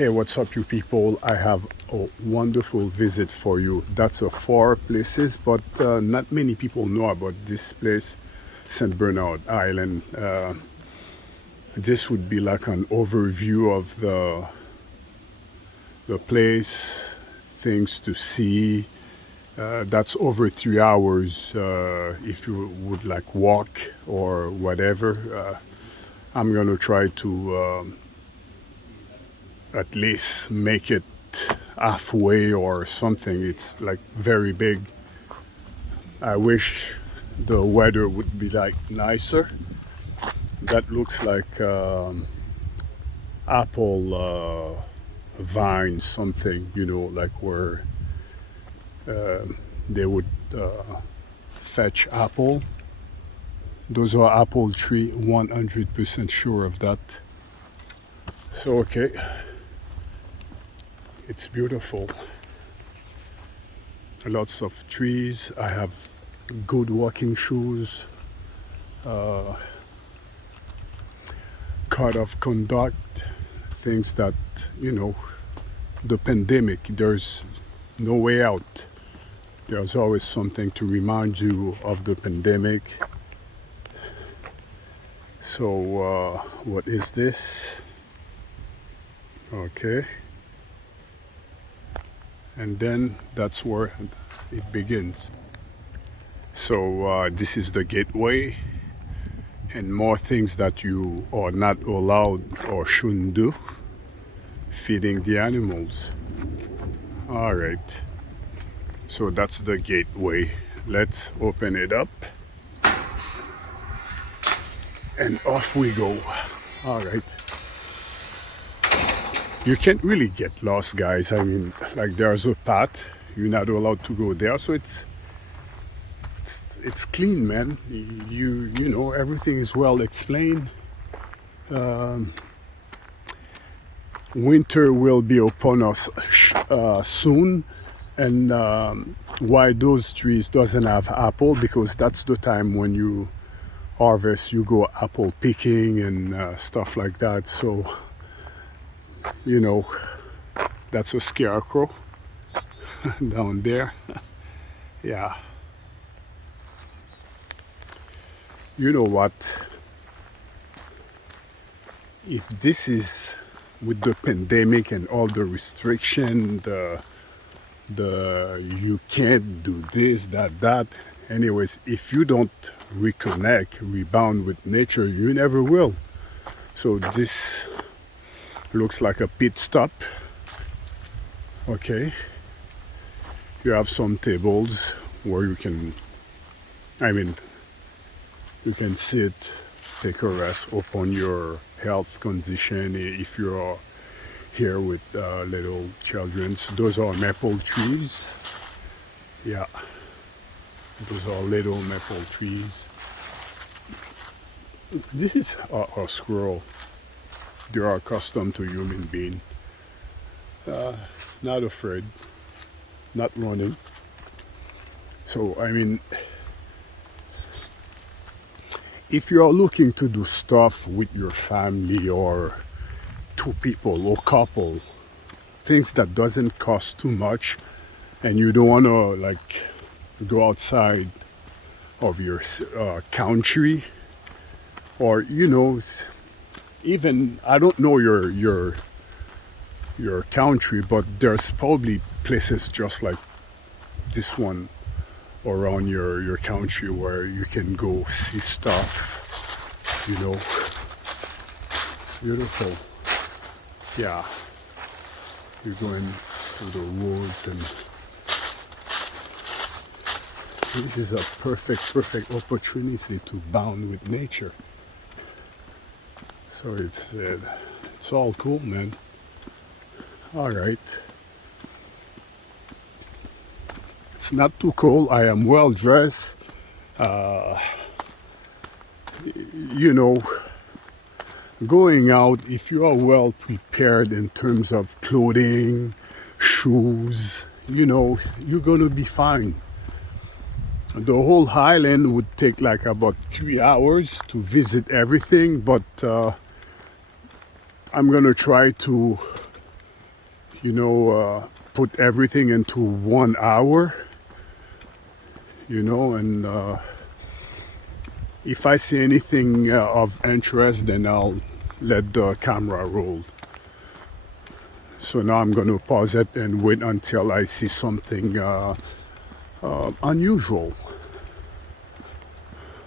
Hey, what's up, you people? I have a wonderful visit for you. That's a far places, but not many people know about this place, St. Bernard Island. This would be like an overview of the place, things to see. That's over 3 hours if you would like walk or whatever. I'm gonna try to at least make it halfway or something. It's like very big. I wish the weather would be like nicer. That looks like apple vine something, like where they would fetch apple. Those are apple tree, 100% sure of that. So okay, it's beautiful. Lots of trees. I have good walking shoes, code of conduct, things that, the pandemic, there's no way out. There's always something to remind you of the pandemic. So, what is this? Okay. And then that's where it begins. So this is the gateway, and more things that you are not allowed or shouldn't do. Feeding the animals. All right. So that's the gateway. Let's open it up. And off we go. All right. You can't really get lost, guys. I mean, like there's a path. You're not allowed to go there. So it's clean, man. You know, everything is well explained. Winter will be upon us soon, and why those trees doesn't have apple, because that's the time when you harvest, you go apple picking and stuff like that. So that's a scarecrow down there. Yeah. You know what? If this is with the pandemic and all the restriction, the you can't do this, that. Anyways, if you don't reconnect, rebound with nature, you never will. So this looks like a pit stop. Okay. You have some tables where you can sit, take a rest upon your health condition if you're here with little children. So those are maple trees. Yeah, those are little maple trees. This is a squirrel. They are accustomed to human being. Not afraid, not running. So if you're looking to do stuff with your family or two people or couple, things that doesn't cost too much, and you don't want to go outside of your country, or even I don't know your country, but there's probably places just like this one around your country where you can go see stuff. It's beautiful. Yeah, you're going through the woods, and this is a perfect opportunity to bond with nature. So it's all cool, man. All right. It's not too cold. I am well dressed. Going out, if you are well prepared in terms of clothing, shoes, you're gonna be fine. The whole island would take like about 3 hours to visit everything, but I'm gonna try to put everything into 1 hour, and if I see anything of interest, then I'll let the camera roll. So now I'm going to pause it and wait until I see something unusual.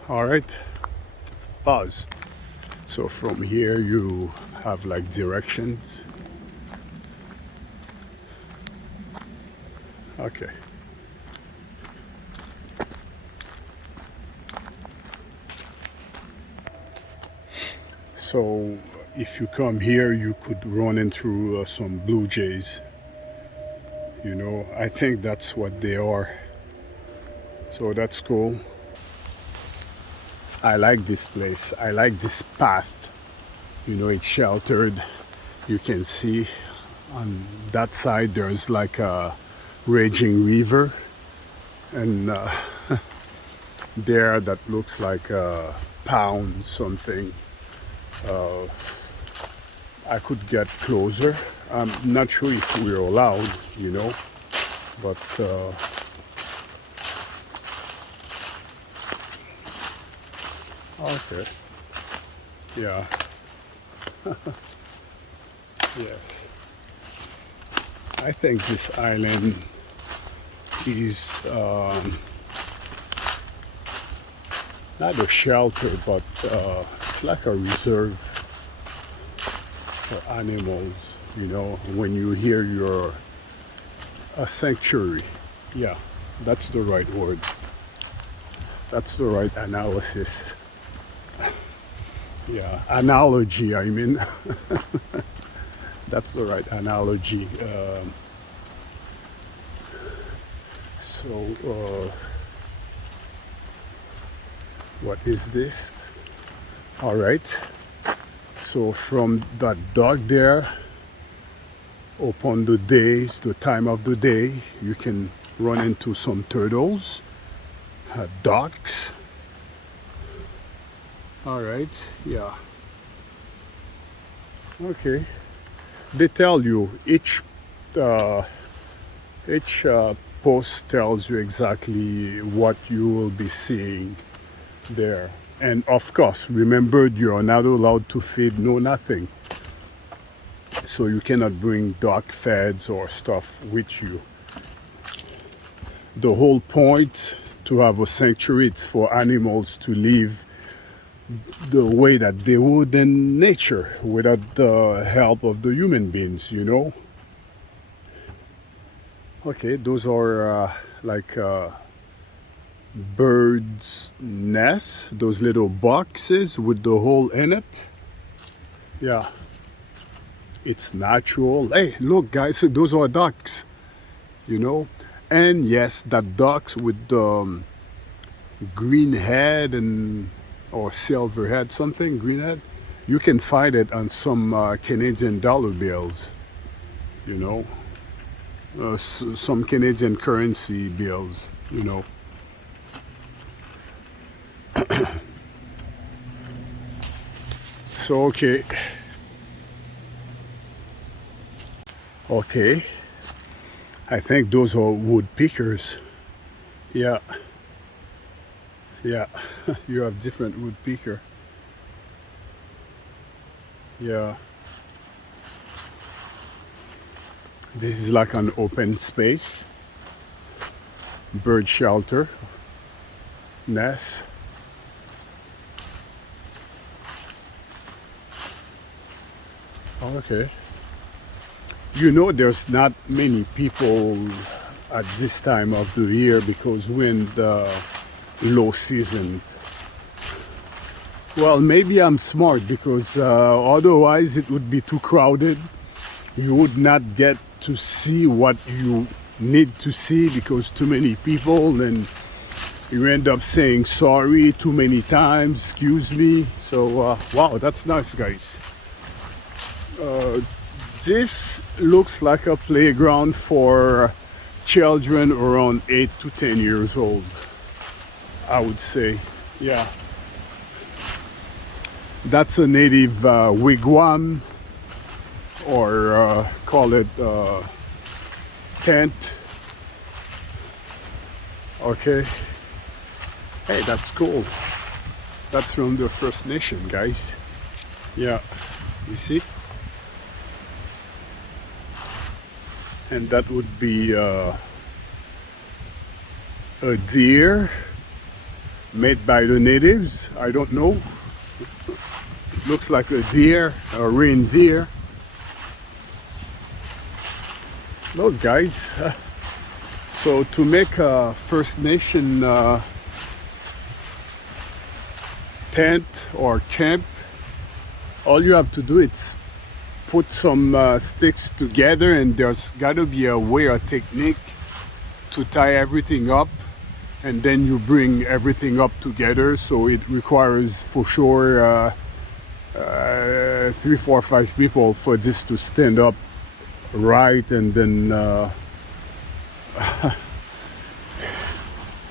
All right, pause. So from here you have like directions. Okay. So if you come here, you could run into some blue jays. I think that's what they are. So that's cool. I like this place. I like this path. It's sheltered. You can see on that side there's like a raging river, and there that looks like a pound something. I could get closer. I'm not sure if we're allowed, but okay. Yeah. Yes. I think this island is not a shelter, but it's like a reserve for animals. When you hear a sanctuary. Yeah, that's the right word. That's the right analysis. Yeah, analogy, I mean. That's the right analogy. What is this? All right. So from that dock there, upon the time of the day, you can run into some turtles, ducks. All right. Yeah. Okay. They tell you each post tells you exactly what you will be seeing there. And of course, remember, you're not allowed to feed nothing. So you cannot bring dog feds or stuff with you. The whole point to have a sanctuary is for animals to live the way that they would in nature without the help of the human beings, Okay, those are like birds' nests, those little boxes with the hole in it. Yeah, it's natural. Hey, look, guys, those are ducks, And yes, that ducks with the green head or silver head, something, green head. You can find it on some Canadian dollar bills, some Canadian currency bills, So, okay. I think those are woodpeckers. Yeah. Yeah. You have different woodpecker. Yeah. This is like an open space. Bird shelter. Nest. Okay. There's not many people at this time of the year because we're in the low season. Well, maybe I'm smart because otherwise it would be too crowded. You would not get to see what you need to see because too many people, and you end up saying sorry too many times, excuse me. So, wow, that's nice, guys. This looks like a playground for children around 8 to 10 years old, I would say. Yeah. That's a native wigwam. or call it tent. Okay. Hey, that's cool. That's from the First Nation, guys. Yeah, you see? And that would be a deer made by the natives. I don't know. It looks like a deer, a reindeer. Look, guys. So to make a First Nation tent or camp, all you have to do is put some sticks together, and there's got to be a way or technique to tie everything up, and then you bring everything up together. So it requires for sure 3, 4, 5 people for this to stand up right, and then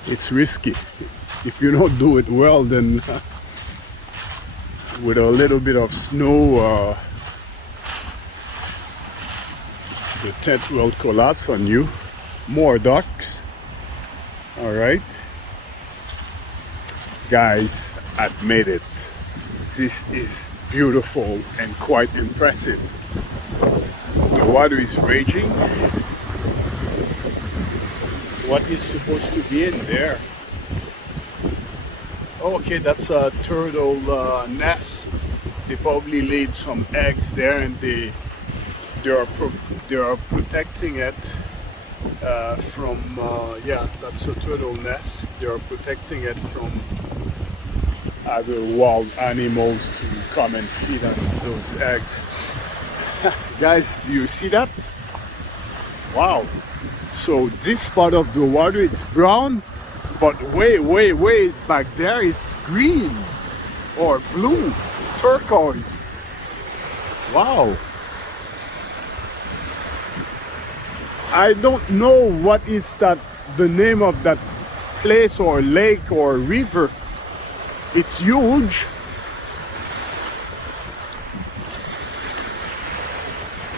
it's risky. If you don't do it well, then with a little bit of snow, the tent will collapse on you. More ducks. All right, guys, I've made it. This is beautiful and quite impressive. The water is raging. What is supposed to be in there? Oh, okay, that's a turtle nest. They probably laid some eggs there, and they are protecting it from yeah, that's a turtle nest. They are protecting it from other wild animals to come and feed on those eggs. Guys, do you see that? Wow. So this part of the water, it's brown, but way back there it's green or blue, turquoise. Wow. I don't know what is that, the name of that place or lake or river. It's huge.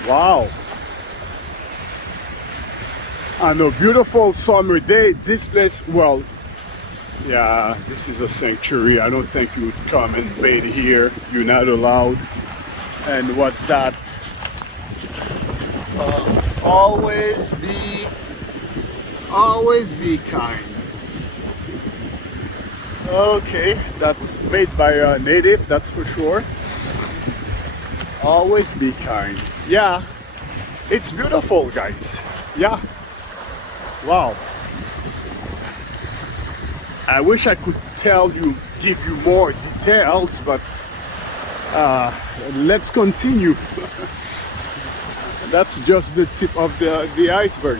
Wow. On a beautiful summer day, this place, well, yeah, this is a sanctuary. I don't think you would come and bathe here. You're not allowed. And what's that? Always be kind. Okay, that's made by a native, that's for sure. Always be kind. Yeah, it's beautiful, guys. Yeah. Wow. I wish I could give you more details, but let's continue. That's just the tip of the iceberg.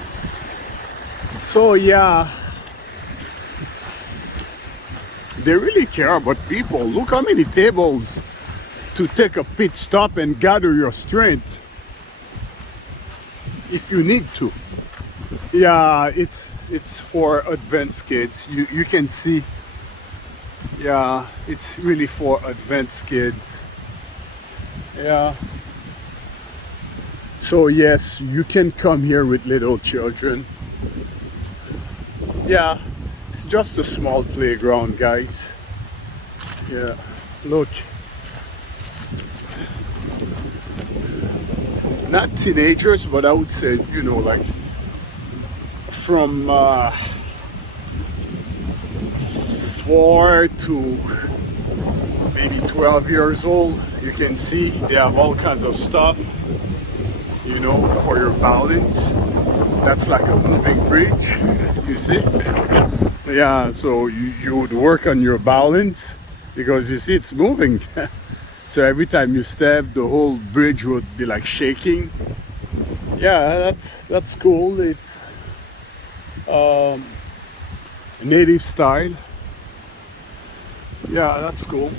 So yeah, they really care about people. Look how many tables to take a pit stop and gather your strength if you need to. Yeah, it's for advanced kids. You can see. Yeah, it's really for advanced kids. Yeah. So yes, you can come here with little children. Yeah, it's just a small playground, guys. Yeah, look. Not teenagers, but I would say, you know, like from 4 to maybe 12 years old. You can see they have all kinds of stuff, you know, for your balance. That's like a moving bridge, you see? Yeah, so you would work on your balance because you see it's moving. So every time you step, the whole bridge would be like shaking. Yeah, that's cool. It's native style. Yeah, that's cool.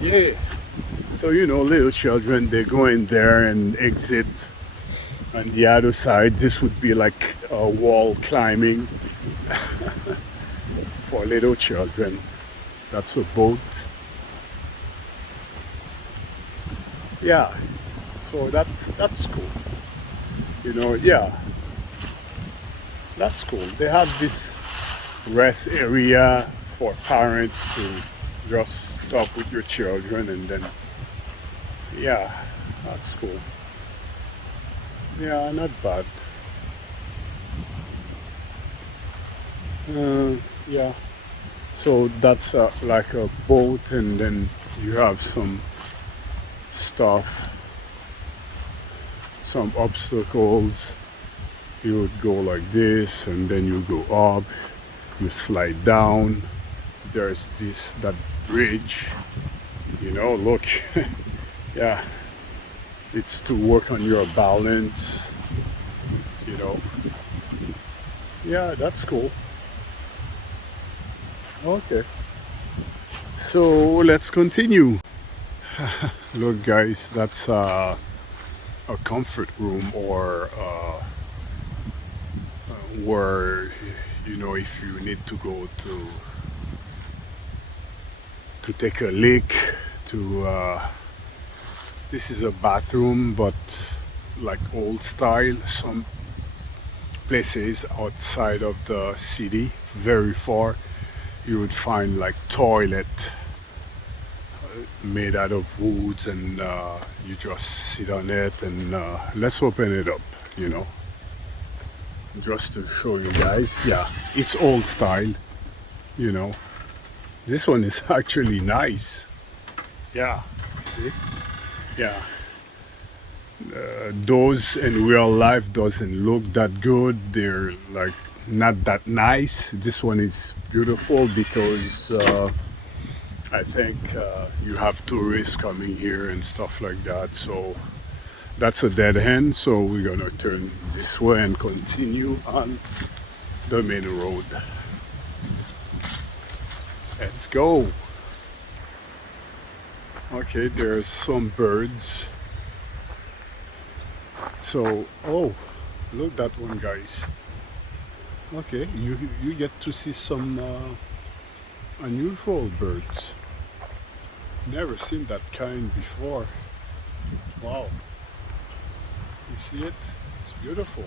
Yeah. So, you know, little children, they go in there and exit on the other side. This would be like a wall climbing for little children. That's a boat. Yeah, so that's cool. Yeah, that's cool. They have this rest area for parents to just stop with your children, and then yeah, that's cool. Yeah, not bad. Uh, yeah. So that's like a boat, and then you have some stuff, some obstacles. You would go like this, and then you go up, you slide down. There's that bridge. Look, yeah, it's to work on your balance. You know, yeah, that's cool. Okay, so let's continue. Look, guys, that's a comfort room, or where if you need to go to take a leak, to this is a bathroom, but like old style. Some places outside of the city, very far, you would find like toilet made out of woods, and you just sit on it, and let's open it up, you know, just to show you guys. Yeah, it's old style, you know. This one is actually nice. Yeah, see? Yeah. Those in real life doesn't look that good. They're like not that nice. This one is beautiful because I think you have tourists coming here and stuff like that. So that's a dead end. So we're gonna turn this way and continue on the main road. Let's go. Okay, there's some birds. So, oh, look that one, guys. Okay, you get to see some unusual birds. Never seen that kind before. Wow, you see it? It's beautiful.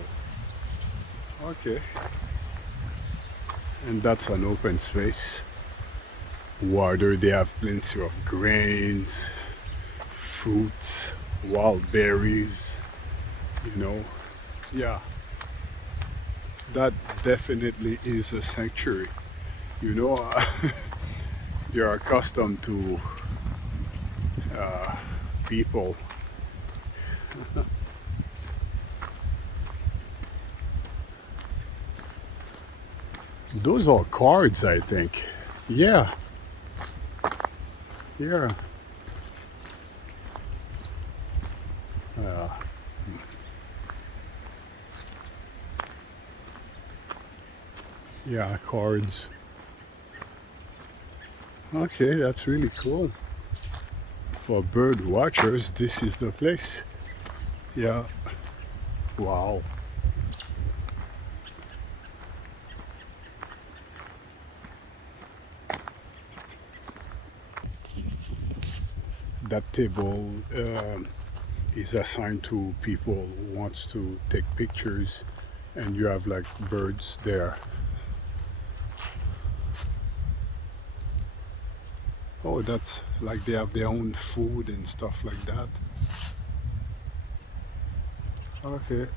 Okay, and that's an open space. Water, they have plenty of grains, fruits, wild berries, you know. Yeah, that definitely is a sanctuary. You know, they're accustomed to people. Those are cards, I think. Yeah, yeah, uh, yeah, cards. Okay, that's really cool. For bird watchers, this is the place. Yeah, wow. That table is assigned to people who wants to take pictures, and you have like birds there. Oh, that's like they have their own food and stuff like that. Okay,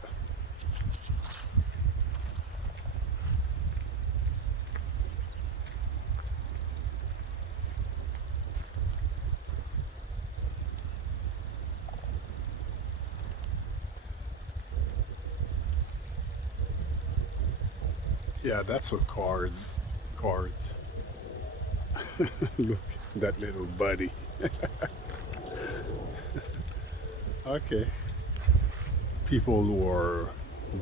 yeah, that's a card. Cards. Look, that little buddy. Okay, people who are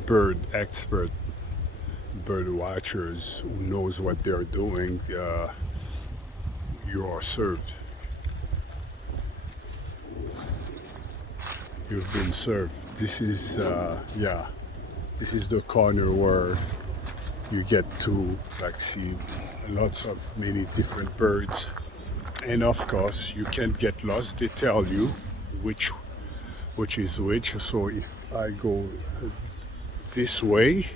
bird expert, bird watchers who knows what they're doing, you are served. You've been served. This is yeah, this is the corner where you get to like see lots of many different birds, and of course you can't get lost. They tell you which which is which. So if I go this way,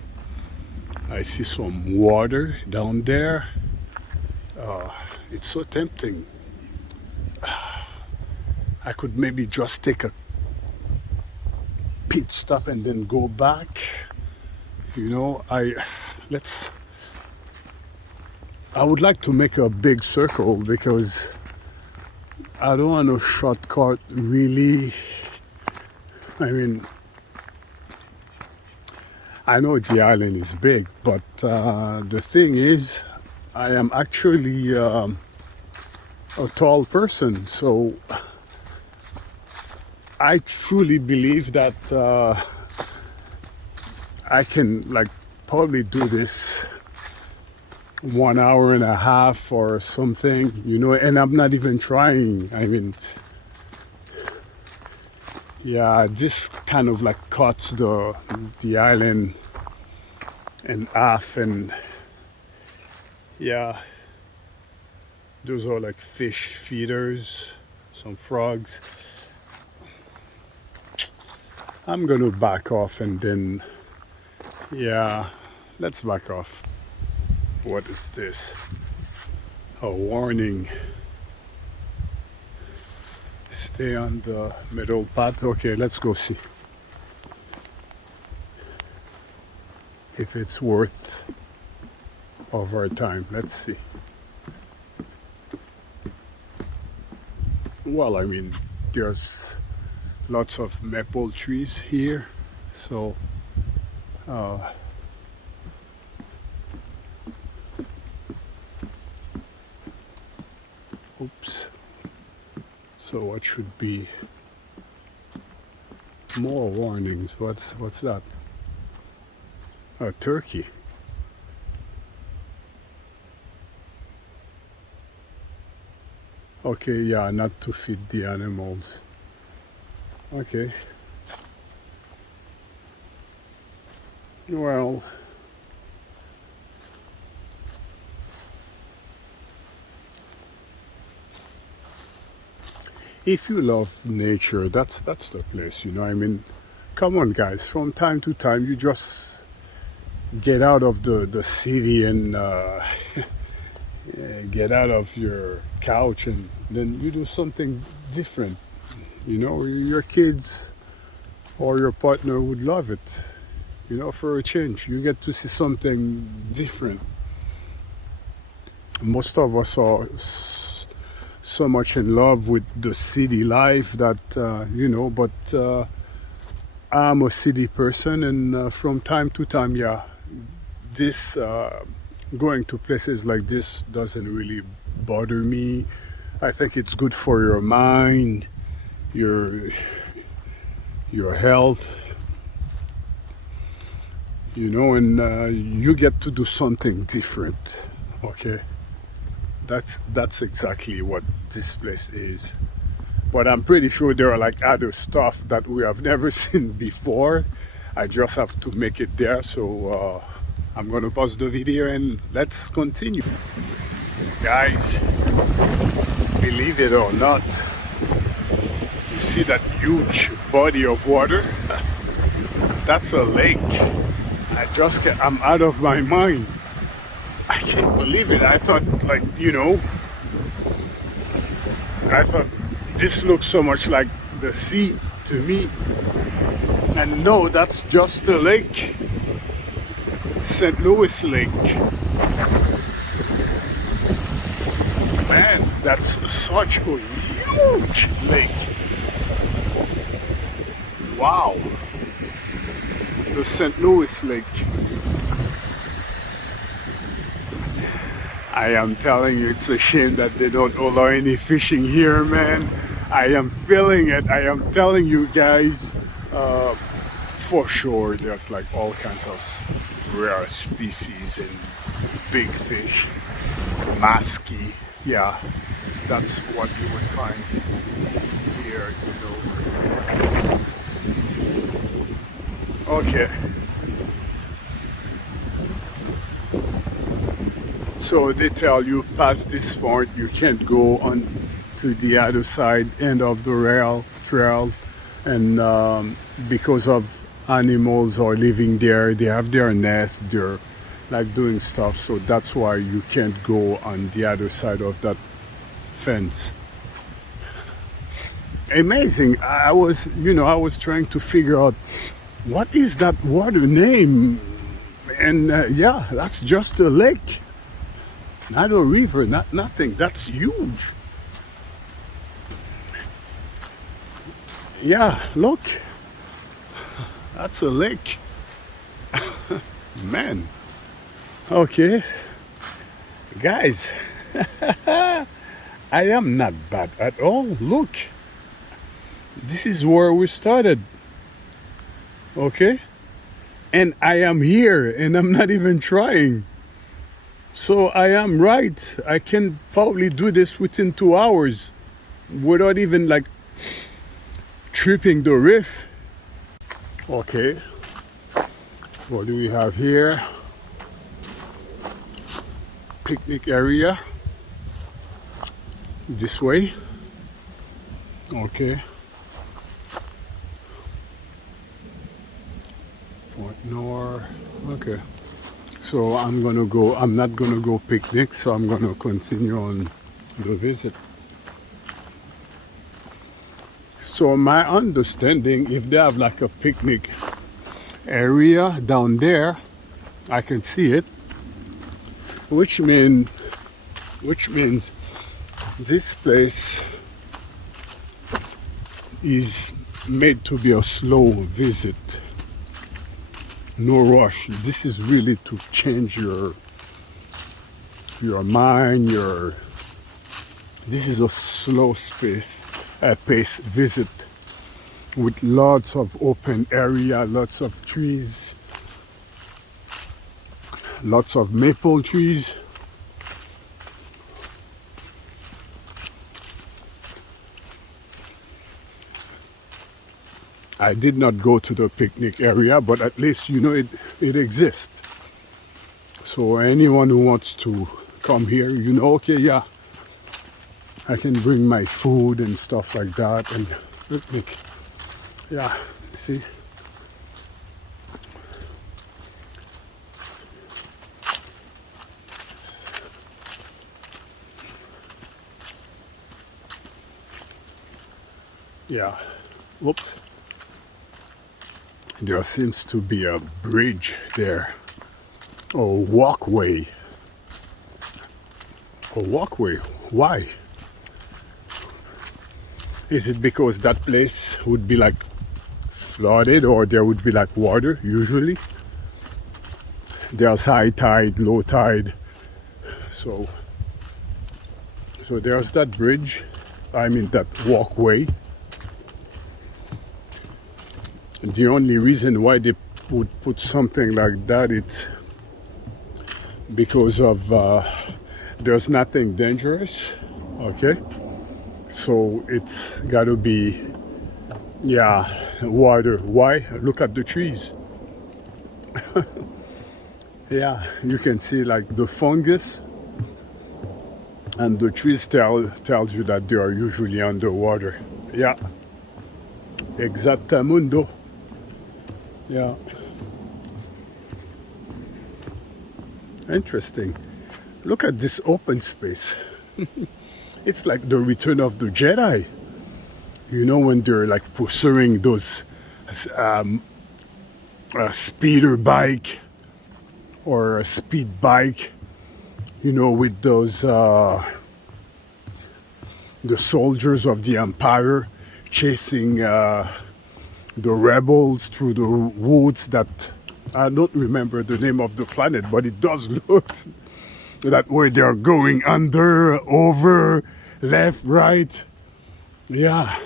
I see some water down there. It's so tempting. I could maybe just take a pit stop and then go back. You know, let's. I would like to make a big circle because I don't want to shortcut really. I mean, I know the island is big, but the thing is, I am actually a tall person, so I truly believe that I can like probably do this 1 hour and a half or something, you know, and I'm not even trying. I mean, yeah, this kind of like cuts the island in half, and yeah, those are like fish feeders, some frogs. I'm gonna back off and then, yeah, let's back off. What is this? A warning. Stay on the middle path. Okay, let's go see if it's worth of our time. Let's see. Well, I mean, there's lots of maple trees here, so oops. So what should be more warnings? What's that? A turkey. Okay, yeah, not to feed the animals. Okay. Well, if you love nature, that's the place, you know. I mean, come on, guys. From time to time, you just get out of the city and get out of your couch, and then you do something different. You know, your kids or your partner would love it. You know, for a change, you get to see something different. Most of us are so much in love with the city life that you know, but I'm a city person, and from time to time, yeah, this going to places like this doesn't really bother me. I think it's good for your mind, your health, you know, and you get to do something different. Okay, that's exactly what this place is. But I'm pretty sure there are like other stuff that we have never seen before. I just have to make it there. So I'm gonna pause the video and let's continue. Guys, believe it or not, you see that huge body of water? That's a lake. I'm out of my mind. I can't believe it. I thought, like, you know, I thought this looks so much like the sea to me. And no, that's just a lake. St. Louis Lake. Man, that's such a huge lake. Wow. The St. Louis Lake. I am telling you, it's a shame that they don't allow any fishing here, man. I am feeling it. I am telling you guys, for sure, there's like all kinds of rare species and big fish, muskie. Yeah, that's what you would find here, you know. Okay. So they tell you past this point you can't go on to the other side end of the trails. and because of animals are living there, they have their nest, they're like doing stuff. So that's why you can't go on the other side of that fence. Amazing. I was trying to figure out what is that water name, and yeah, that's just a lake, not a river, not nothing. That's huge. Yeah, look, that's a lake, man. Okay, guys, I am not bad at all. Look, this is where we started. Okay, and I am here, and I'm not even trying. So I am right. I can probably do this within 2 hours without even like tripping the reef. Okay, what do we have here? Picnic area. This way. Okay. Point North. Okay. So I'm not gonna go picnic, so I'm gonna continue on the visit. So my understanding, if they have like a picnic area down there, I can see it, which means this place is made to be a slow visit. No rush. This is really to change your mind, this is a slow pace visit with lots of open area, lots of trees, lots of maple trees. I did not go to the picnic area, but at least it exists. So anyone who wants to come here, okay, yeah, I can bring my food and stuff like that and picnic. Yeah, see? Yeah, whoops. There seems to be a bridge there, or walkway. A walkway, why? Is it because that place would be like flooded, or there would be like water usually? There's high tide, low tide. So there's that bridge, that walkway. The only reason why they would put something like that, it's because of there's nothing dangerous, okay? So it's got to be, yeah, water. Why? Look at the trees. Yeah, you can see like the fungus, and the trees tells you that they are usually underwater. Yeah, exactamundo. Yeah. Interesting. Look at this open space. It's like the Return of the Jedi. When they're like pursuing those speeder bike or a speed bike, with those the soldiers of the Empire chasing the rebels through the woods that I don't remember the name of the planet, but it does look that way they're going under, over, left, right. Yeah.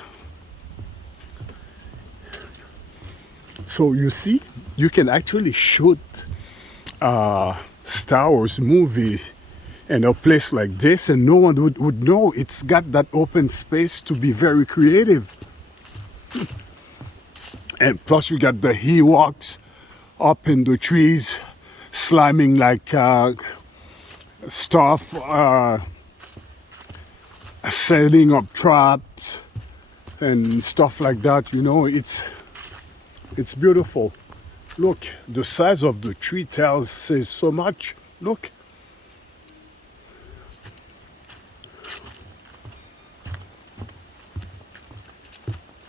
So you see, you can actually shoot Star Wars movie in a place like this, and no one would know. It's got that open space to be very creative. And plus you got the Ewoks up in the trees, slamming like stuff, setting up traps and stuff like that. You know, it's beautiful. Look, the size of the tree says so much. Look.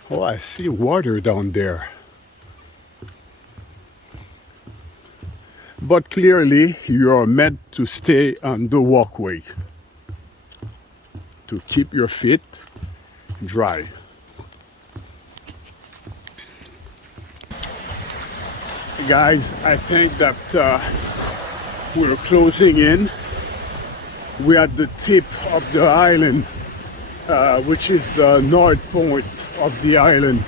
Oh, I see water down there. But clearly, you're meant to stay on the walkway to keep your feet dry. Guys, I think that we're closing in. We're at the tip of the island, which is the north point of the island.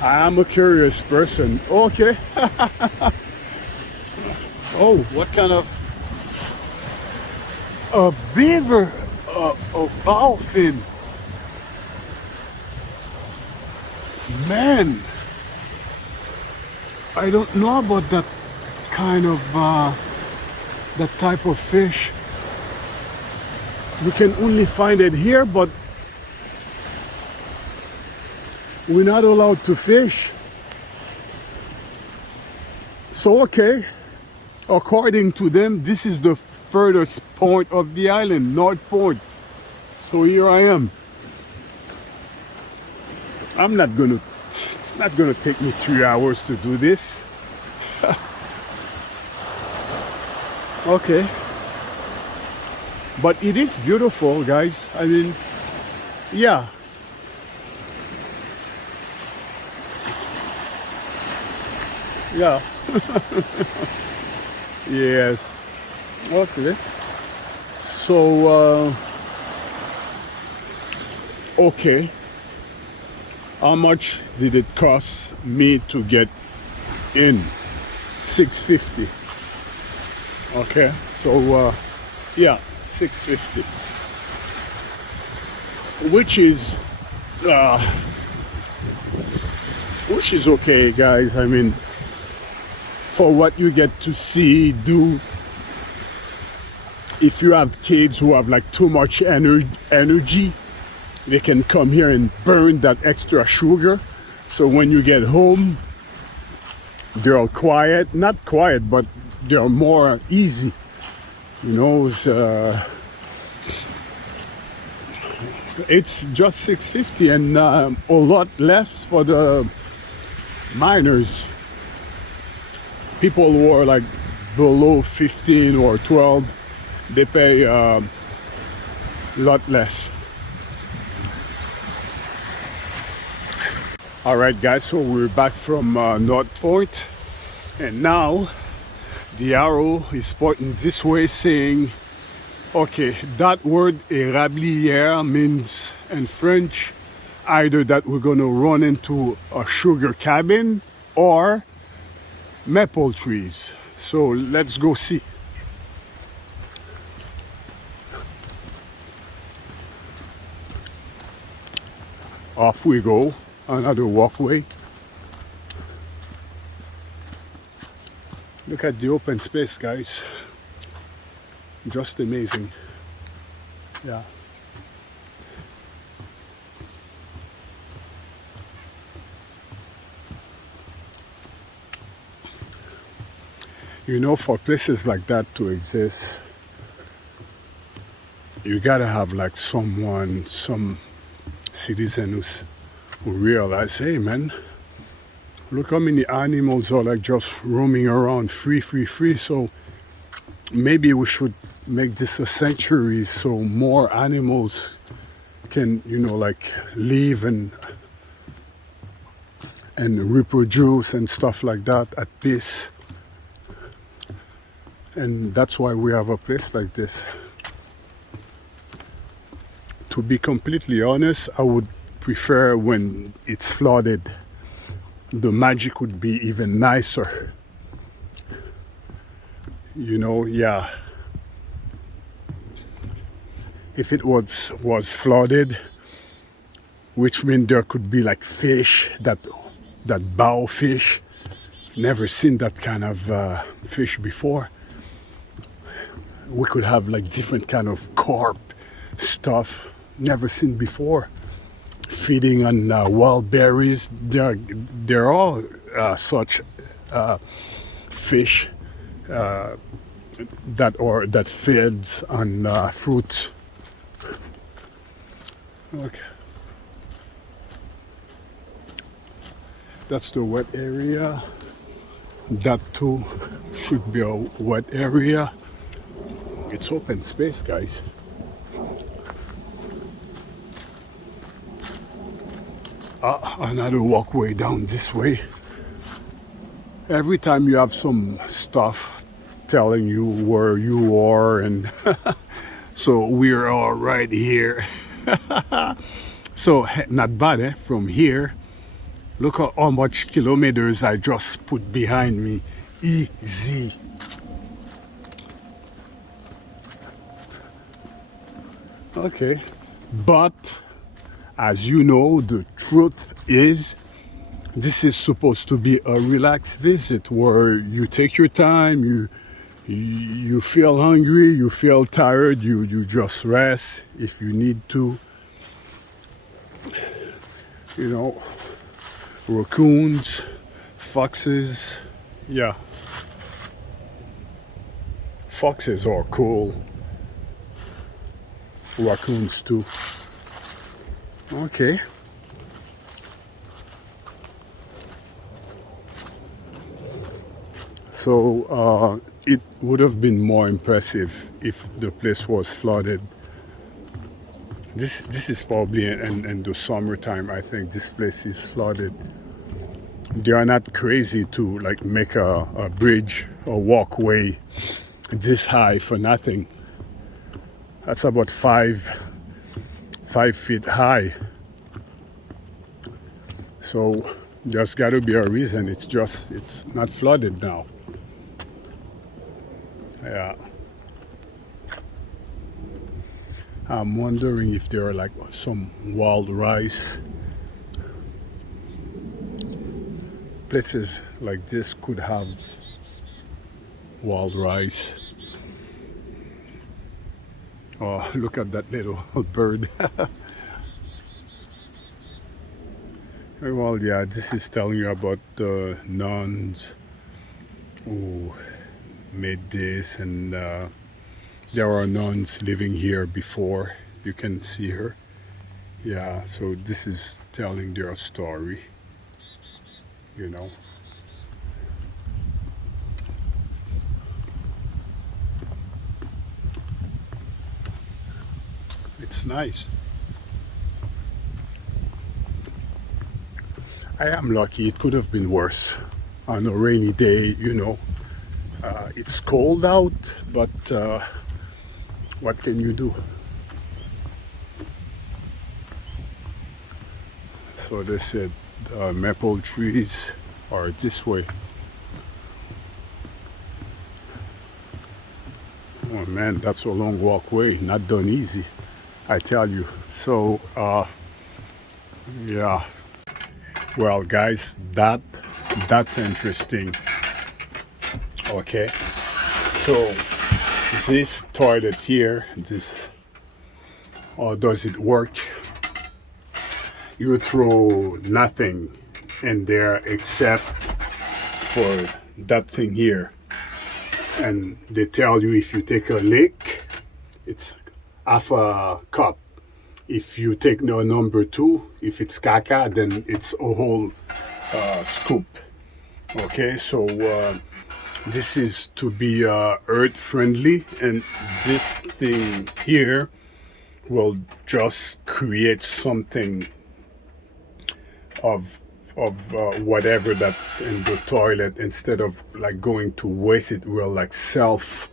I am a curious person. Okay. Oh, what kind of a beaver, a dolphin? Man, I don't know about that kind of that type of fish. We can only find it here, but we're not allowed to fish. So okay, according to them, this is the furthest point of the island, North Point. So here I am. It's not gonna take me 3 hours to do this. Okay. But it is beautiful, guys. I mean, yeah. Yeah. Yes. Okay. So, okay. How much did it cost me to get in? $6.50. Okay. So, yeah, $6.50. Which is okay, guys. I mean, for what you get to see, do. If you have kids who have like too much energy, they can come here and burn that extra sugar. So when you get home, they're all quiet. Not quiet, but they're more easy. You know, it's just $6.50 and a lot less for the minors. People who are like below 15 or 12, they pay a lot less. All right, guys, so we're back from North Point, and now the arrow is pointing this way, saying, okay, that word érablière means in French either that we're gonna run into a sugar cabin or maple trees. So let's go see. Off we go, another walkway. Look at the open space, guys. Just amazing. Yeah. You know, for places like that to exist, you gotta have like some citizens who realize, hey man, look how many animals are like just roaming around free. So maybe we should make this a sanctuary so more animals can, you know, like live and reproduce and stuff like that at peace. And that's why we have a place like this. To be completely honest, I would prefer when it's flooded. The magic would be even nicer. You know, yeah. If it was flooded, which means there could be like fish, that bow fish. Never seen that kind of fish before. We could have like different kind of carp stuff, never seen before. feeding on wild berries. They're all such fish that feeds on fruits. Okay, that's the wet area. That too should be a wet area. It's open space, guys. Another walkway down this way. Every time you have some stuff telling you where you are, and so we're all right here. So not bad, eh? From here, look at how much kilometers I just put behind me. Easy. Okay, but as you know, the truth is this is supposed to be a relaxed visit where you take your time, you feel hungry, you feel tired, you just rest if you need to. You know, raccoons, foxes, yeah. Foxes are cool. Raccoons too. Okay. So it would have been more impressive if the place was flooded. This is probably in the summertime. I think this place is flooded. They are not crazy to like make a bridge or walkway this high for nothing. That's about 5 feet high. So there's got to be a reason. It's not flooded now. Yeah. I'm wondering if there are like some wild rice. Places like this could have wild rice. Oh, look at that little bird. Well, yeah, this is telling you about the nuns who made this, and there are nuns living here before. You can see her. Yeah, so this is telling their story, you know. It's nice. I am lucky. It could have been worse. On a rainy day, you know. It's cold out, but what can you do? So they said maple trees are this way. Oh man, that's a long walkway, not done easy, I tell you. So yeah, well guys, that's interesting. Okay, so this toilet here, or does it work? You throw nothing in there except for that thing here, and they tell you if you take a lick, it's half a cup. If you take no number 2, if it's caca, then it's a whole scoop. Okay, so this is to be earth friendly, and this thing here will just create something of whatever that's in the toilet. Instead of like going to waste, it will like self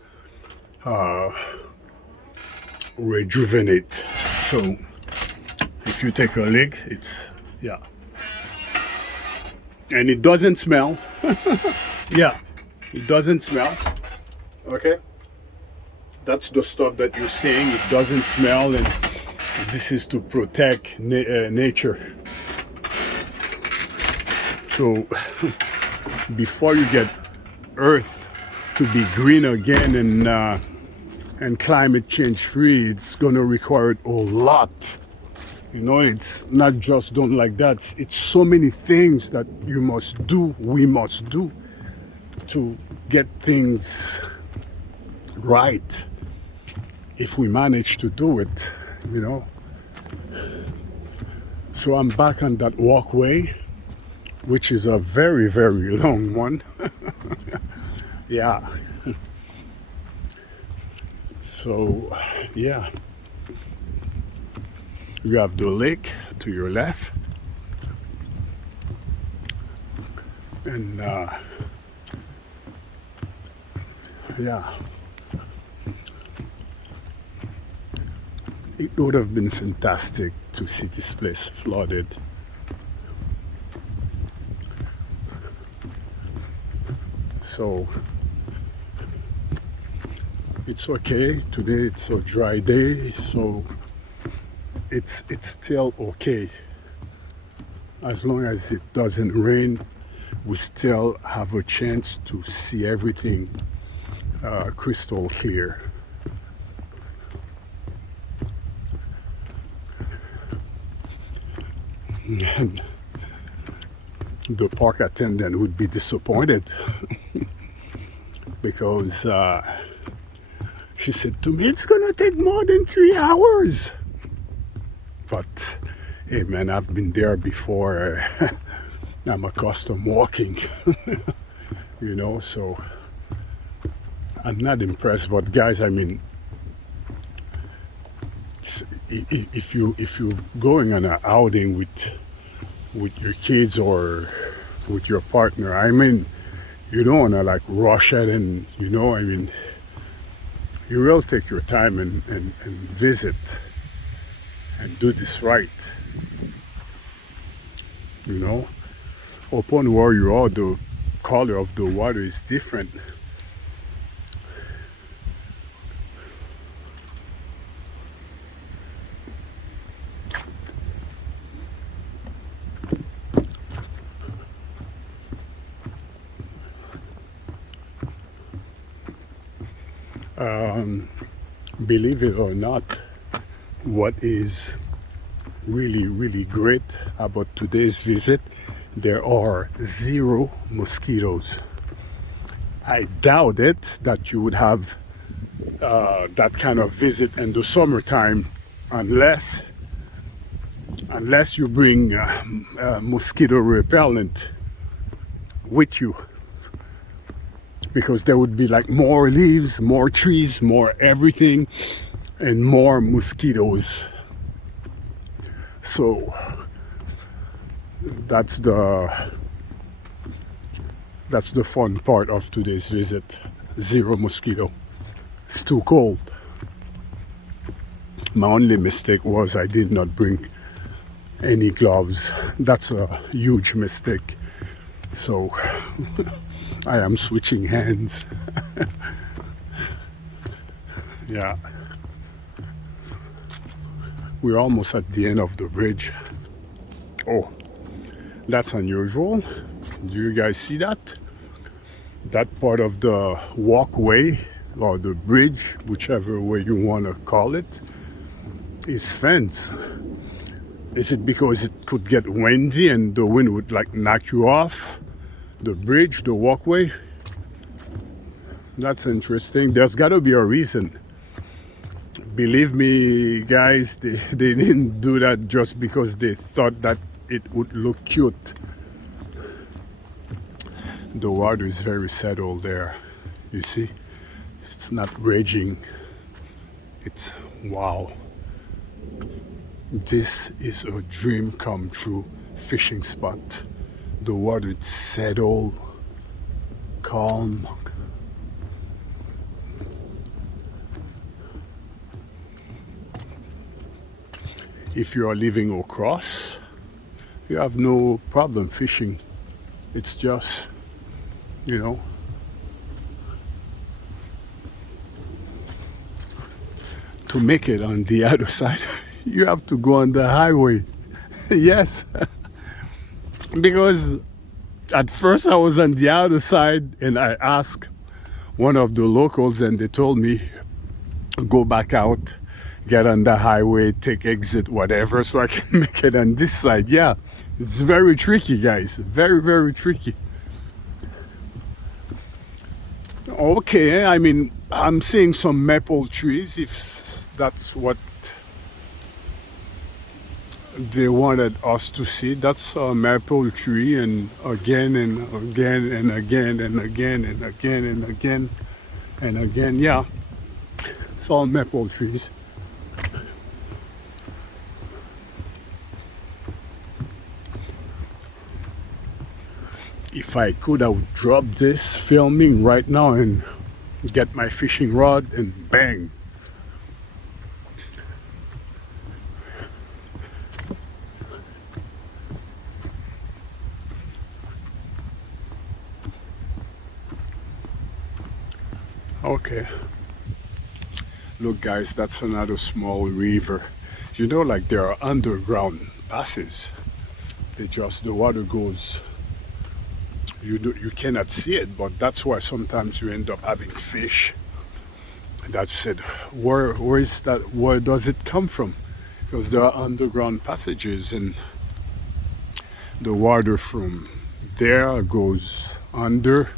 rejuvenate. So if you take a lick, it's, yeah, and it doesn't smell. Yeah, it doesn't smell. Okay, that's the stuff that you're saying. It doesn't smell, and this is to protect nature. So before you get Earth to be green again and climate change free, it's gonna require a lot You know, it's not just done like that. It's so many things that you must do, we must do to get things right. If we manage to do it, you know. So I'm back on that walkway, which is a very, very long one. Yeah. So, yeah. You have the lake to your left. And, yeah. It would have been fantastic to see this place flooded. So it's okay. Today it's a dry day, so it's still okay. As long as it doesn't rain, we still have a chance to see everything crystal clear. And the park attendant would be disappointed because she said to me, it's gonna take more than 3 hours. But hey man, I've been there before. I'm accustomed walking, you know, so I'm not impressed. But guys, I mean, if you're going on an outing with your kids or with your partner, I mean, you don't want to like rush it, and you know, I mean, you will take your time and visit and do this right, you know. Upon where you are, the color of the water is different. Believe it or not, what is really, really great about today's visit, there are 0 mosquitoes. I doubt it that you would have that kind of visit in the summertime unless you bring mosquito repellent with you, because there would be like more leaves, more trees, more everything, and more mosquitoes. So that's the fun part of today's visit. 0 mosquito. It's too cold. My only mistake was I did not bring any gloves. That's a huge mistake. So I am switching hands. Yeah. We're almost at the end of the bridge. Oh, that's unusual. Do you guys see that? That part of the walkway or the bridge, whichever way you want to call it, is fenced. Is it because it could get windy and the wind would like knock you off the bridge, the walkway? That's interesting. There's got to be a reason. Believe me, guys, they didn't do that just because they thought that it would look cute. The water is very settled there. You see, it's not raging. It's wow. This is a dream come true fishing spot. The water is settled, calm. If you are living across, you have no problem fishing. It's just, you know, to make it on the other side, you have to go on the highway. Yes. Because at first I was on the other side and I asked one of the locals and they told me, go back out, get on the highway, take exit, whatever, so I can make it on this side. Yeah, it's very tricky, guys. Very, very tricky. Okay, I mean, I'm seeing some maple trees, if that's what they wanted us to see. That's a maple tree, and again and again and again and again and again and again and again. Yeah, it's all maple trees. If I could, I would drop this filming right now and get my fishing rod and bang. Okay. Look, guys, that's another small river. You know, like there are underground passes. The water goes. You cannot see it, but that's why sometimes you end up having fish. That said, where is that? Where does it come from? Because there are underground passages, and the water from there goes under,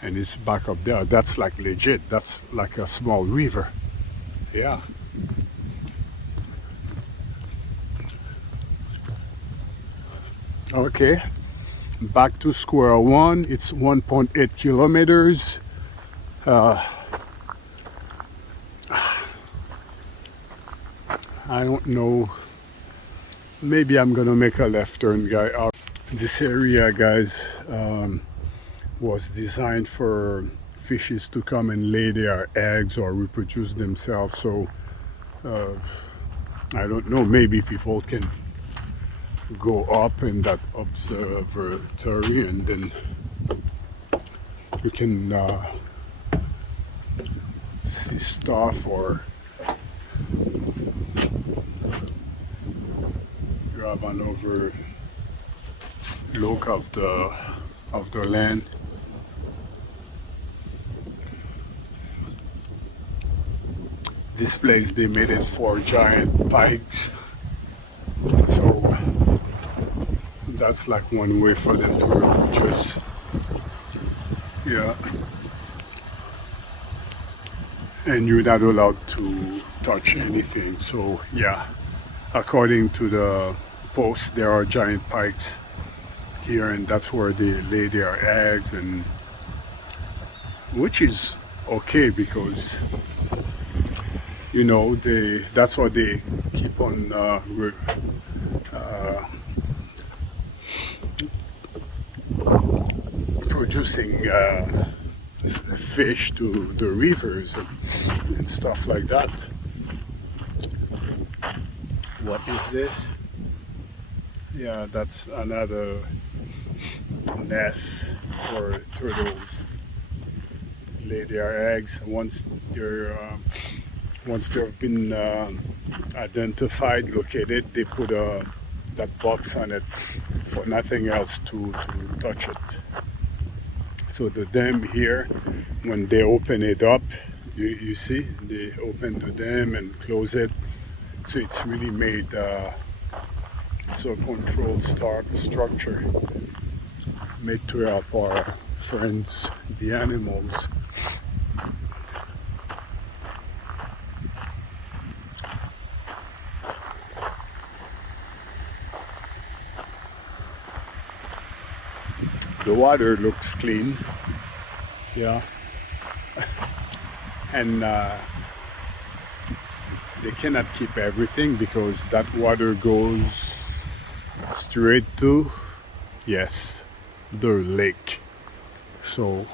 and it's back up there. That's like legit. That's like a small river. Yeah. Okay. Back to square one. It's 1.8 kilometers. I don't know. Maybe I'm gonna make a left turn, guy. This area, guys, was designed for fishes to come and lay their eggs or reproduce themselves. So I don't know. Maybe people can go up in that observatory, and then you can see stuff, or grab an overlook of the land. This place, they made it for giant pikes, so that's like one way for them to reproduce. Yeah. And you're not allowed to touch anything. So yeah, according to the post, there are giant pikes here, and that's where they lay their eggs, and which is okay, because you know that's what they keep on producing fish to the rivers and stuff like that. What is this? Yeah, that's another nest for turtles. Lay their eggs. Once they've been identified, located, they put that box on it for nothing else to touch it. So the dam here, when they open it up, you see, they open the dam and close it. So it's really made, it's a controlled structure made to help our friends, the animals. The water looks clean, yeah, and they cannot keep everything, because that water goes straight to, yes, the lake. So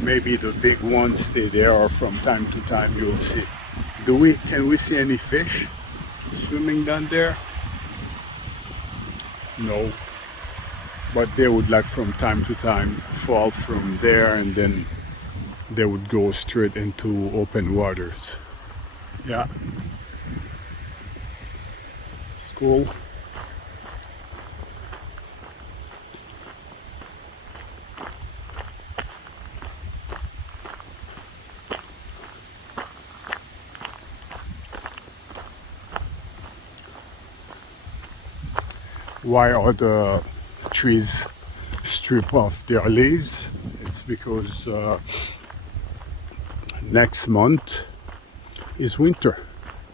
maybe the big ones stay there, or from time to time you'll see. Can we see any fish swimming down there? No, but they would, like, from time to time fall from there, and then they would go straight into open waters. Yeah, it's cool. Why are the trees strip off their leaves? It's because next month is winter,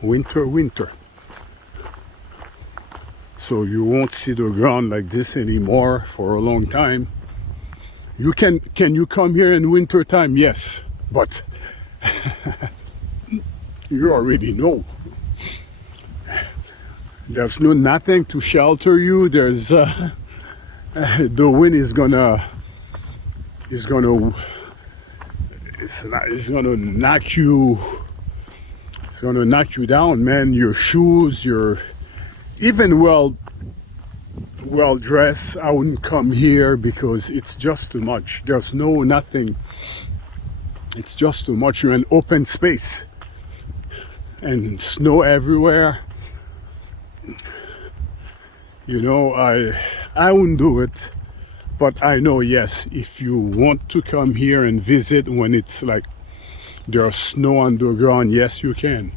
winter. So you won't see the ground like this anymore for a long time. You can you come here in winter time? Yes, but you already know. There's nothing to shelter you. There's the wind is gonna it's gonna knock you. It's gonna knock you down, man. Your shoes, your even well dressed, I wouldn't come here because it's just too much. There's nothing. It's just too much. You're in open space and snow everywhere. You know, I wouldn't do it, but I know, yes, if you want to come here and visit when it's like there's snow on the ground, yes, you can.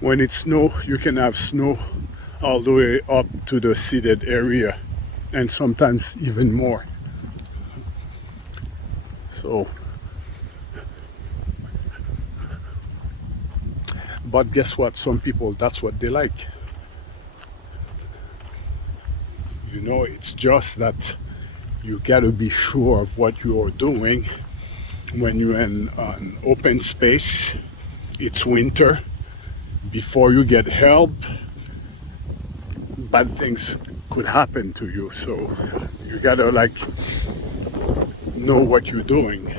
When it's snow, you can have snow all the way up to the seated area, and sometimes even more. So, but guess what? Some people, that's what they like. You know, it's just that you gotta be sure of what you are doing when you're in an open space. It's winter. Before you get help, bad things could happen to you. So you gotta like know what you're doing.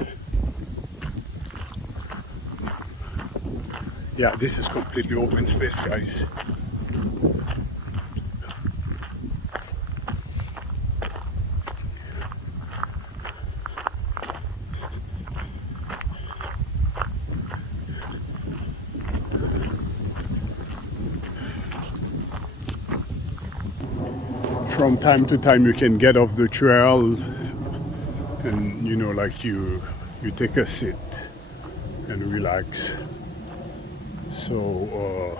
Yeah, this is completely open space, guys. From time to time you can get off the trail and you know like you take a sit and relax. So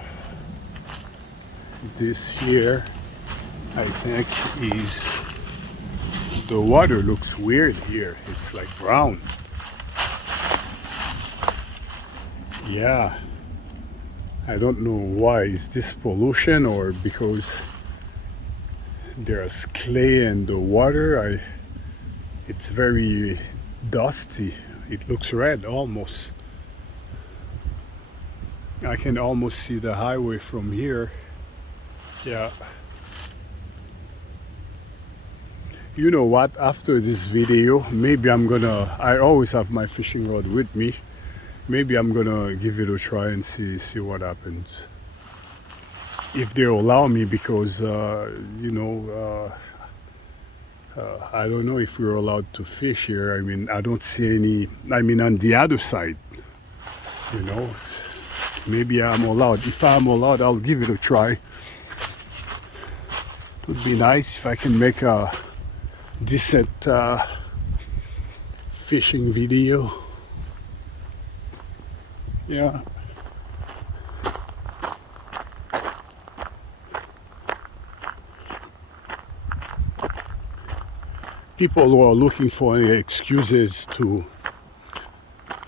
this here I think is the water looks weird here. It's like brown. Yeah, I don't know why. Is this pollution or because there's clay in the water? It's very dusty. It looks red almost. I can almost see the highway from here. Yeah. You know what? After this video, maybe I always have my fishing rod with me. Maybe I'm gonna give it a try and see what happens. If they allow me, because I don't know if we're allowed to fish here. I mean, I don't see any. I mean, on the other side, you know, maybe I'm allowed. If I'm allowed, I'll give it a try. It would be nice if I can make a decent fishing video. Yeah. People who are looking for any excuses to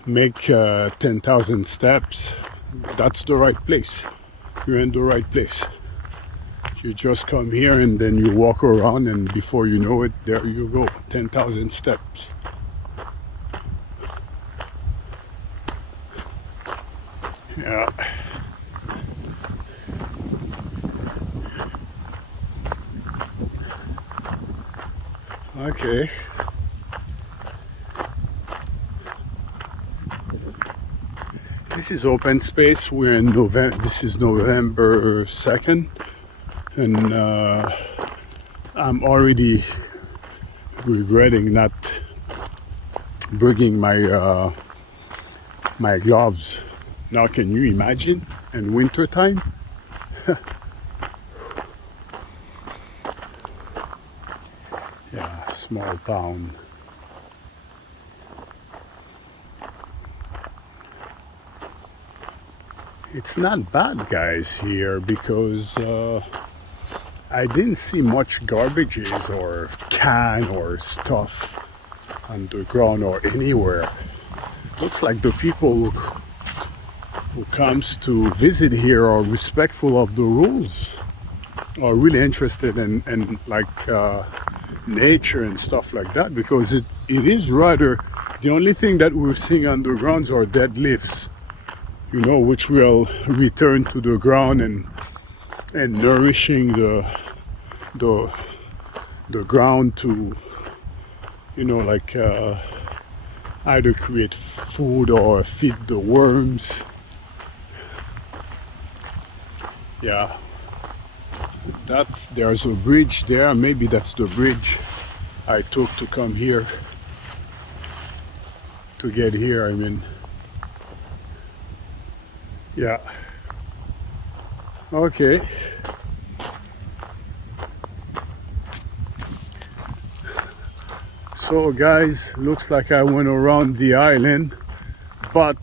make 10,000 steps, that's the right place. You're in the right place. You just come here and then you walk around, and before you know it, there you go, 10,000 steps. Yeah. Okay. This is open space. We're in November. This is November 2nd, and I'm already regretting not bringing my my gloves. Now, can you imagine in winter time? Yeah, small town. it's not bad, guys, here because I didn't see much garbages or can or stuff on the ground or anywhere. Looks like the people who comes to visit here are respectful of the rules, are really interested in like nature and stuff like that, because it is rather the only thing that we're seeing underground are dead leaves, you know, which will return to the ground and nourishing the the ground to, you know, like either create food or feed the worms. Yeah, there's a bridge there. Maybe that's the bridge I took to come here, to get here. I mean, yeah. Okay. So guys, looks like I went around the island, but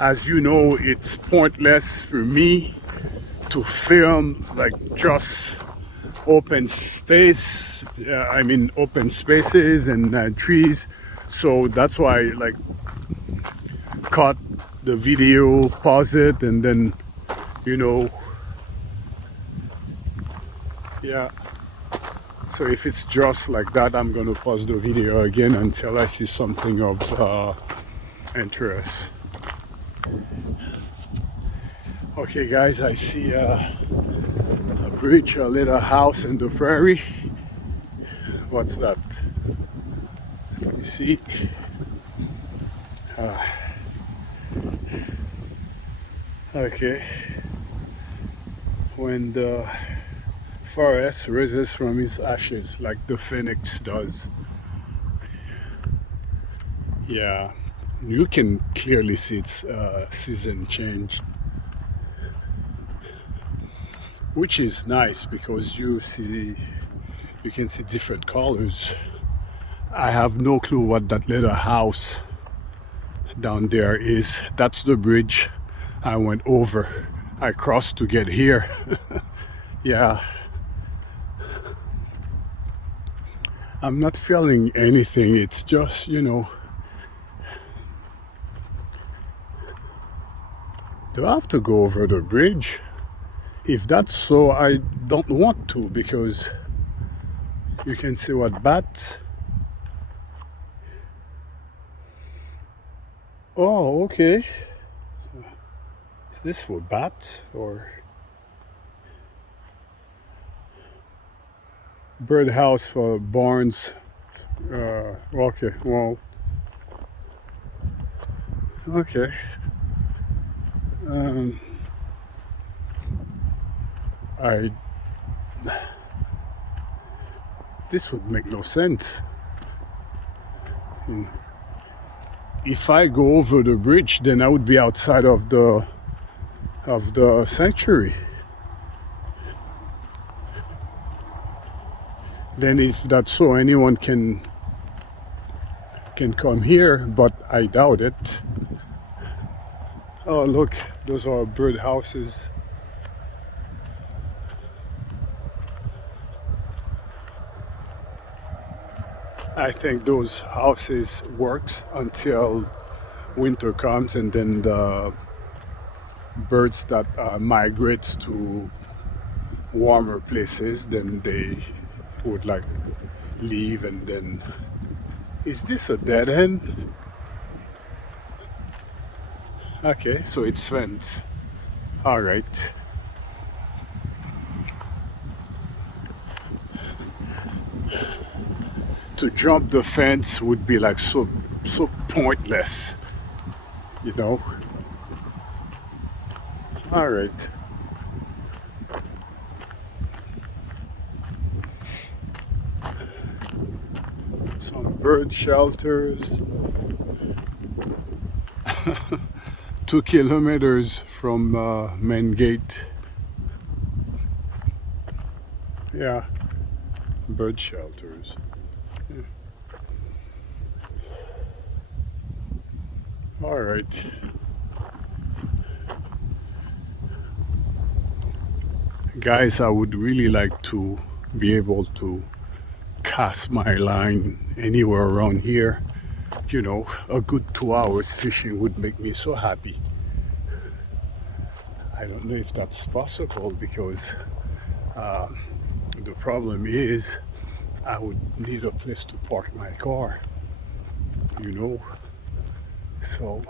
as you know, it's pointless for me to film like just open space. I mean open spaces and trees. So that's why I like cut the video, pause it, and then, you know, yeah. So if it's just like that, I'm gonna pause the video again until I see something of interest. Okay guys, I see a bridge, a little house in the prairie. What's that? Let me see. Okay. When the forest rises from its ashes like the phoenix does. Yeah, you can clearly see its season change, which is nice because you can see different colors. I have no clue what that little house down there is. That's the bridge I went over. I crossed to get here. Yeah. I'm not feeling anything. It's just, you know, do I have to go over the bridge? If that's so, I don't want to, because you can see what bats. Oh, okay. Is this for bats or birdhouse for barns? Okay, well, okay. I This would make no sense. If I go over the bridge, then I would be outside of the sanctuary. Then if that's so, anyone can come here, but I doubt it. Oh look, those are bird houses. I think those houses works until winter comes, and then the birds that migrate to warmer places, then they would like leave. And then, is this a dead end? Okay, so it's fence. All right. To jump the fence would be like so pointless, you know. All right. Some bird shelters. 2 kilometers from main gate. Yeah, bird shelters. Yeah. All right. Guys, I would really like to be able to cast my line anywhere around here. You know, a good 2 hours fishing would make me so happy. I don't know if that's possible because the problem is I would need a place to park my car, you know. So,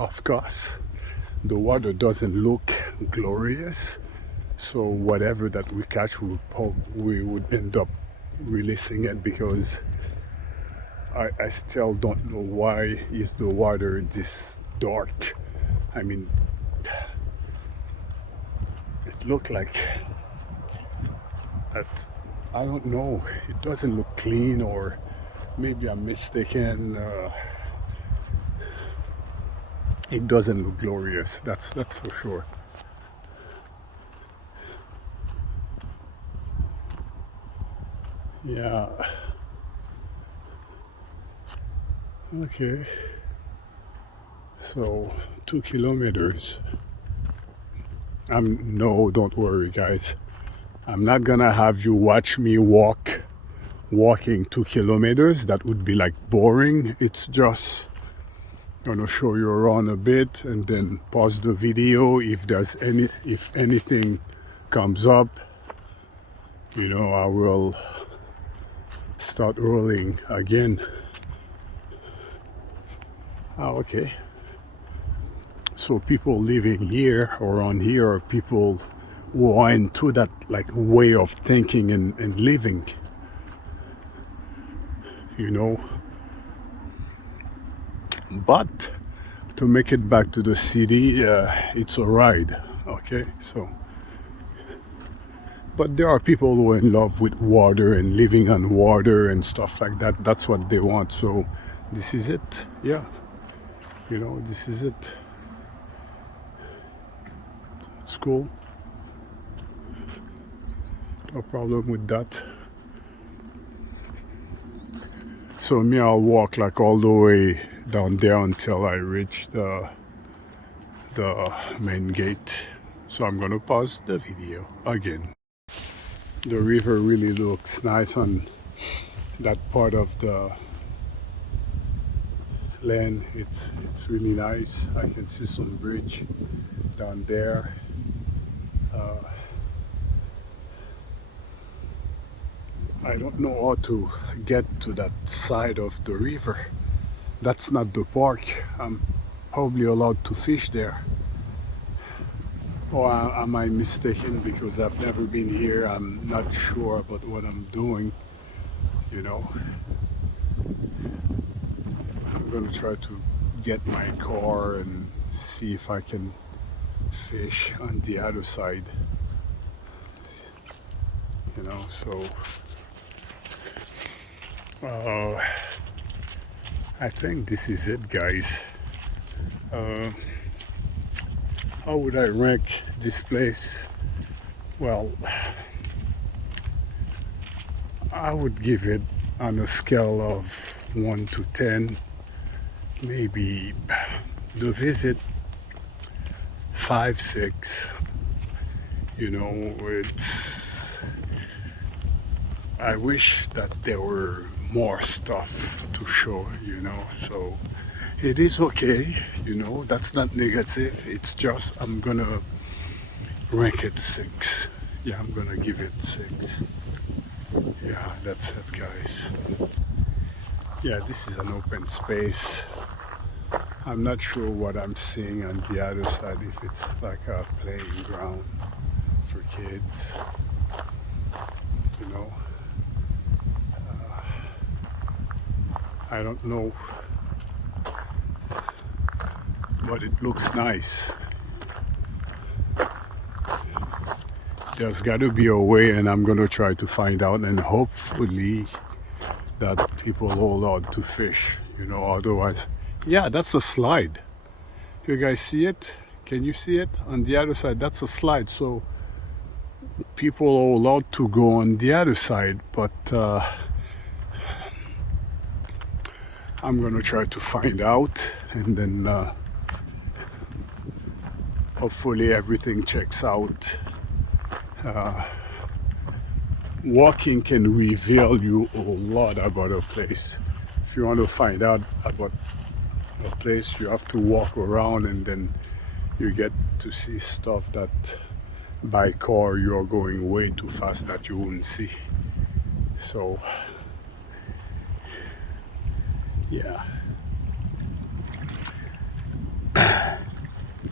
of course, the water doesn't look glorious. So whatever that we catch, we would end up releasing it because I still don't know why is the water this dark. I mean, it looked like that. I don't know. It doesn't look clean, or maybe I'm mistaken. It doesn't look glorious. That's for sure. Yeah. Okay. So 2 kilometers. No, don't worry, guys. I'm not gonna have you watch me walking 2 kilometers. That would be like boring. It's just gonna show you around a bit and then pause the video if anything comes up. You know, I will start rolling again. Okay. So people living here or on here are people who are into that like way of thinking and living, you know. But to make it back to the city, it's a ride, okay? So, but there are people who are in love with water and living on water and stuff like that. That's what they want. So this is it. Yeah, you know, this is it. It's cool. No problem with that. So me, I'll walk like all the way down there until I reach the main gate. So I'm gonna pause the video again. The river really looks nice on that part of the land. It's really nice. I can see some bridge down there. I don't know how to get to that side of the river. That's not the park. I'm probably allowed to fish there. Or am I mistaken because I've never been here? I'm not sure about what I'm doing, you know. I'm gonna try to get my car and see if I can fish on the other side, you know. So I think this is it, guys. How would I rank this place? Well, I would give it on a scale of 1 to 10, maybe the visit 5, 6. You know, I wish that there were more stuff to show, you know. So it is okay, you know, that's not negative. It's just I'm gonna rank it 6. Yeah, I'm gonna give it 6. Yeah, that's it, guys. Yeah, this is an open space. I'm not sure what I'm seeing on the other side, if it's like a playing ground for kids, you know. I don't know, but it looks nice. There's got to be a way, and I'm gonna try to find out, and hopefully that people are allowed to fish, you know. Otherwise, yeah, that's a slide. You guys see it? Can you see it on the other side? That's a slide. So people are allowed to go on the other side, but I'm gonna try to find out, and then hopefully everything checks out. Walking can reveal you a lot about a place. If you want to find out about a place, you have to walk around, and then you get to see stuff that by car you're going way too fast that you wouldn't see. So yeah.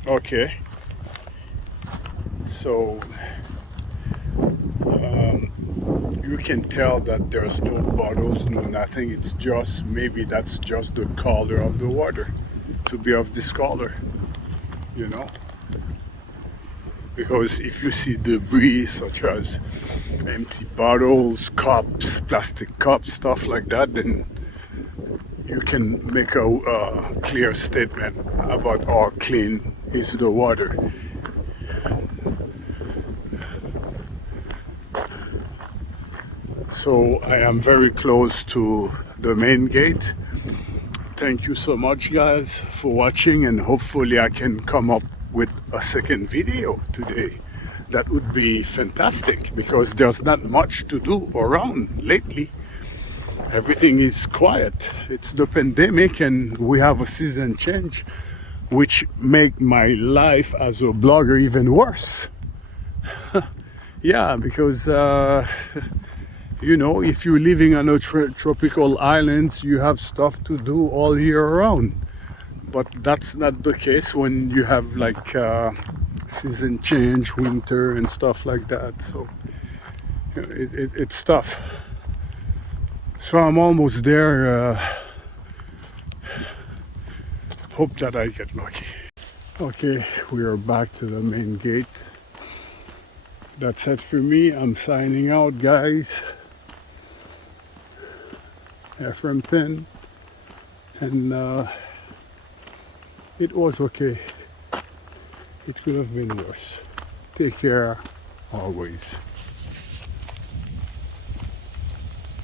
Okay, so you can tell that there's no bottles, no nothing. It's just, maybe that's just the color of the water to be of this color, you know. Because if you see debris such as empty bottles, cups, plastic cups, stuff like that, then you can make a clear statement about how clean is the water. So I am very close to the main gate. Thank you so much, guys, for watching, and hopefully I can come up with a second video today. That would be fantastic, because there's not much to do around lately. Everything is quiet. It's the pandemic and we have a season change, which make my life as a blogger even worse. Yeah, because you know, if you're living on a tropical islands, you have stuff to do all year round. But that's not the case when you have like season change, winter and stuff like that. So you know, it's tough. So I'm almost there. Hope that I get lucky. Okay, we are back to the main gate. That's it for me. I'm signing out, guys. From 10, and it was okay. It could have been worse. Take care always.